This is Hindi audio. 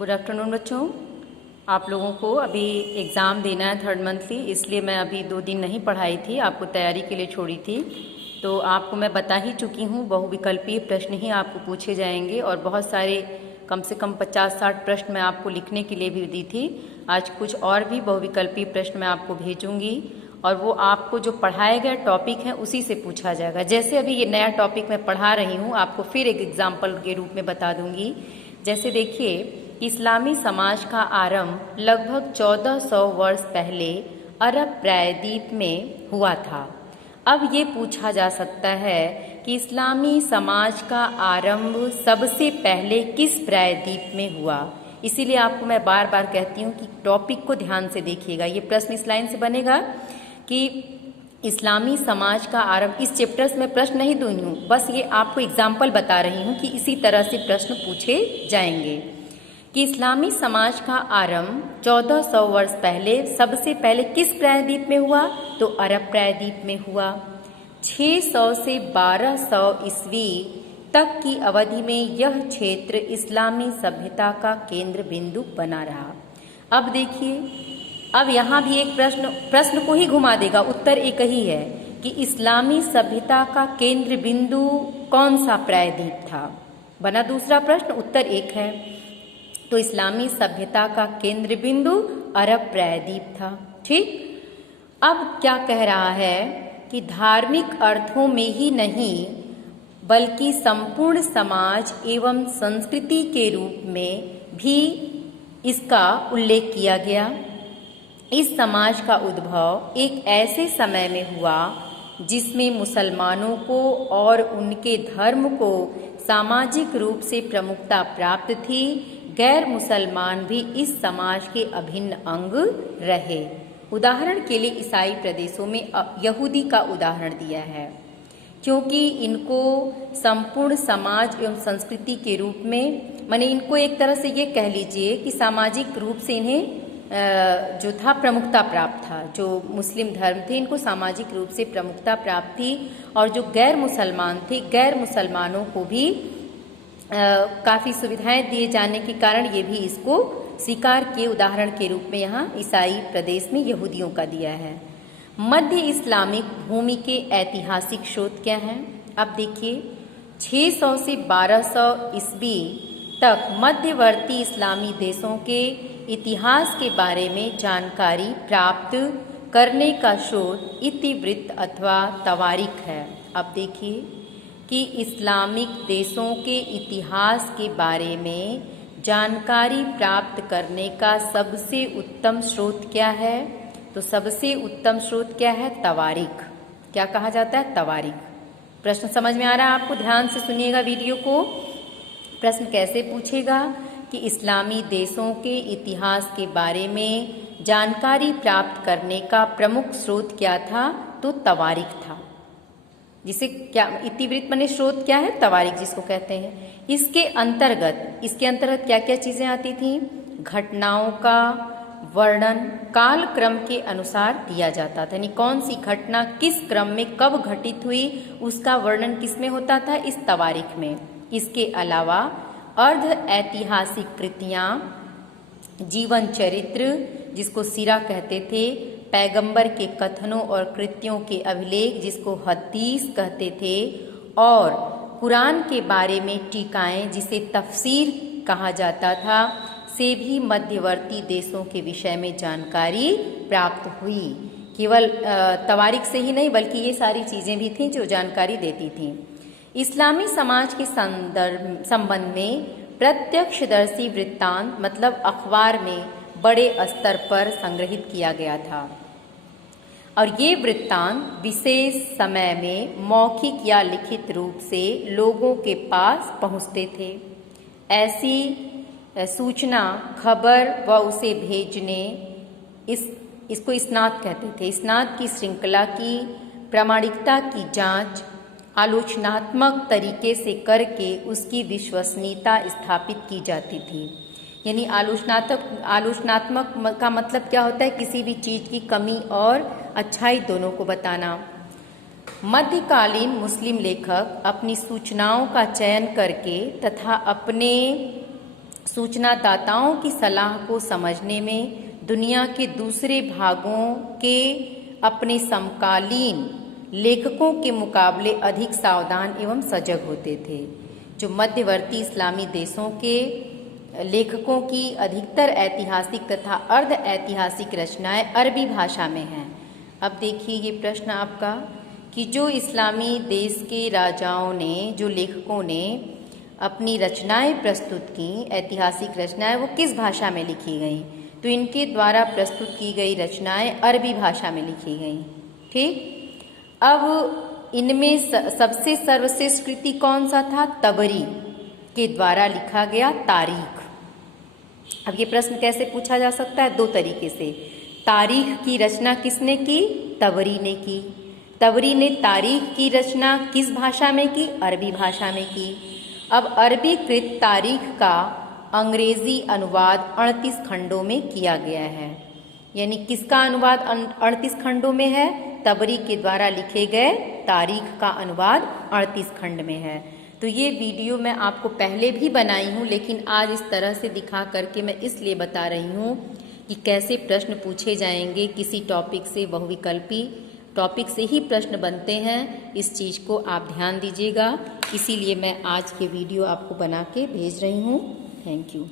गुड आफ्टरनून बच्चों। आप लोगों को अभी एग्ज़ाम देना है थर्ड मंथली, इसलिए मैं अभी 2 दिन नहीं पढ़ाई थी, आपको तैयारी के लिए छोड़ी थी। तो आपको मैं बता ही चुकी हूँ, बहुविकल्पीय प्रश्न ही आपको पूछे जाएंगे और बहुत सारे कम से कम 50-60 प्रश्न मैं आपको लिखने के लिए भी दी थी। आज कुछ और भी बहुविकल्पीय प्रश्न मैं आपको भेजूँगी और वो आपको जो पढ़ाया गया टॉपिक है उसी से पूछा जाएगा। जैसे अभी ये नया टॉपिक मैं पढ़ा रही हूँ, आपको फिर एक एग्जाम्पल के रूप में बता दूँगी। जैसे देखिए, इस्लामी समाज का आरंभ लगभग 1400 वर्ष पहले अरब प्रायद्वीप में हुआ था। अब ये पूछा जा सकता है कि इस्लामी समाज का आरंभ सबसे पहले किस प्रायद्वीप में हुआ। इसीलिए आपको मैं बार बार कहती हूँ कि टॉपिक को ध्यान से देखिएगा। ये प्रश्न इस लाइन से बनेगा कि इस्लामी समाज का आरंभ, इस चैप्टर में प्रश्न नहीं दूंगी हूँ, बस ये आपको एग्जाम्पल बता रही हूँ कि इसी तरह से प्रश्न पूछे जाएंगे कि इस्लामी समाज का आरंभ 1400 वर्ष पहले सबसे पहले किस प्रायद्वीप में हुआ, तो अरब प्रायद्वीप में हुआ। 600 से 1200 ईस्वी तक की अवधि में यह क्षेत्र इस्लामी सभ्यता का केंद्र बिंदु बना रहा। अब देखिए, अब यहाँ भी एक प्रश्न को ही घुमा देगा, उत्तर एक ही है कि इस्लामी सभ्यता का केंद्र बिंदु कौन सा प्रायद्वीप था। बना दूसरा प्रश्न, उत्तर एक है, तो इस्लामी सभ्यता का केंद्र बिंदु अरब प्रायद्वीप था। ठीक, अब क्या कह रहा है कि धार्मिक अर्थों में ही नहीं बल्कि संपूर्ण समाज एवं संस्कृति के रूप में भी इसका उल्लेख किया गया। इस समाज का उद्भव एक ऐसे समय में हुआ जिसमें मुसलमानों को और उनके धर्म को सामाजिक रूप से प्रमुखता प्राप्त थी। गैर मुसलमान भी इस समाज के अभिन्न अंग रहे। उदाहरण के लिए ईसाई प्रदेशों में यहूदी का उदाहरण दिया है, क्योंकि इनको संपूर्ण समाज एवं संस्कृति के रूप में, माने इनको एक तरह से ये कह लीजिए कि सामाजिक रूप से इन्हें जो था प्रमुखता प्राप्त था। जो मुस्लिम धर्म थे इनको सामाजिक रूप से प्रमुखता प्राप्त थी, और जो गैर मुसलमान थे, गैर मुसलमानों को भी काफ़ी सुविधाएं दिए जाने के कारण ये भी इसको स्वीकार किए। उदाहरण के रूप में यहाँ ईसाई प्रदेश में यहूदियों का दिया है। मध्य इस्लामिक भूमि के ऐतिहासिक स्रोत क्या हैं। अब देखिए, 600 से 1200 ईस्वी तक मध्यवर्ती इस्लामी देशों के इतिहास के बारे में जानकारी प्राप्त करने का स्रोत इतिवृत्त अथवा तवारीख है। अब देखिए कि इस्लामिक देशों के इतिहास के बारे में जानकारी प्राप्त करने का सबसे उत्तम स्रोत क्या है, तो सबसे उत्तम स्रोत क्या है, तवारीख। क्या कहा जाता है, तवारीख। प्रश्न समझ में आ रहा है आपको, ध्यान से सुनिएगा वीडियो को। प्रश्न कैसे पूछेगा कि इस्लामी देशों के इतिहास के बारे में जानकारी प्राप्त करने का प्रमुख स्रोत क्या था, तो तवारीख था। जिसे क्या इतिवृत्त माने स्रोत क्या है, तवारीख जिसको कहते हैं। इसके अंतर्गत क्या क्या चीज़ें आती थी, घटनाओं का वर्णन काल क्रम के अनुसार दिया जाता था, यानी कौन सी घटना किस क्रम में कब घटित हुई उसका वर्णन किस में होता था, इस तवारीख में। इसके अलावा अर्ध ऐतिहासिक कृतियाँ, जीवन चरित्र जिसको सीरा कहते थे, पैगंबर के कथनों और कृत्यों के अभिलेख जिसको हदीस कहते थे, और कुरान के बारे में टीकाएं जिसे तफसीर कहा जाता था, से भी मध्यवर्ती देशों के विषय में जानकारी प्राप्त हुई। केवल तवारीख से ही नहीं बल्कि ये सारी चीज़ें भी थीं जो जानकारी देती थीं। इस्लामी समाज के संबंध में प्रत्यक्षदर्शी वृत्तांत मतलब अखबार में बड़े स्तर पर संग्रहित किया गया था, और ये वृत्तांत विशेष समय में मौखिक या लिखित रूप से लोगों के पास पहुँचते थे। ऐसी सूचना, खबर व उसे भेजने, इसको इस्नाद कहते थे। इस्नाद की श्रृंखला की प्रामाणिकता की जांच आलोचनात्मक तरीके से करके उसकी विश्वसनीयता स्थापित की जाती थी। यानी आलोचनात्मक का मतलब क्या होता है, किसी भी चीज़ की कमी और अच्छाई दोनों को बताना। मध्यकालीन मुस्लिम लेखक अपनी सूचनाओं का चयन करके तथा अपने सूचनादाताओं की सलाह को समझने में दुनिया के दूसरे भागों के अपने समकालीन लेखकों के मुकाबले अधिक सावधान एवं सजग होते थे। जो मध्यवर्ती इस्लामी देशों के लेखकों की अधिकतर ऐतिहासिक तथा अर्ध ऐतिहासिक रचनाएं अरबी भाषा में हैं। अब देखिए ये प्रश्न आपका कि जो इस्लामी देश के राजाओं ने, जो लेखकों ने अपनी रचनाएं प्रस्तुत की, ऐतिहासिक रचनाएं, वो किस भाषा में लिखी गई? तो इनके द्वारा प्रस्तुत की गई रचनाएं अरबी भाषा में लिखी गई। ठीक, अब इनमें सबसे सर्वश्रेष्ठ कृति कौन सा था? तबरी के द्वारा लिखा गया तारीख। अब ये प्रश्न कैसे पूछा जा सकता है? दो तरीके से। तारीख की रचना किसने की? तबरी ने की। तबरी ने तारीख की रचना किस भाषा में की? अरबी भाषा में की। अब अरबी कृत तारीख का अंग्रेजी अनुवाद 38 खंडों में किया गया है। यानी किसका अनुवाद 38 खंडों में है? तबरी के द्वारा लिखे गए तारीख का अनुवाद 38 खंड में है। तो ये वीडियो मैं आपको पहले भी बनाई हूँ, लेकिन आज इस तरह से दिखा करके मैं इसलिए बता रही हूँ कि कैसे प्रश्न पूछे जाएंगे किसी टॉपिक से। बहुविकल्पी टॉपिक से ही प्रश्न बनते हैं, इस चीज़ को आप ध्यान दीजिएगा। इसीलिए मैं आज के वीडियो आपको बना के भेज रही हूँ। Thank you.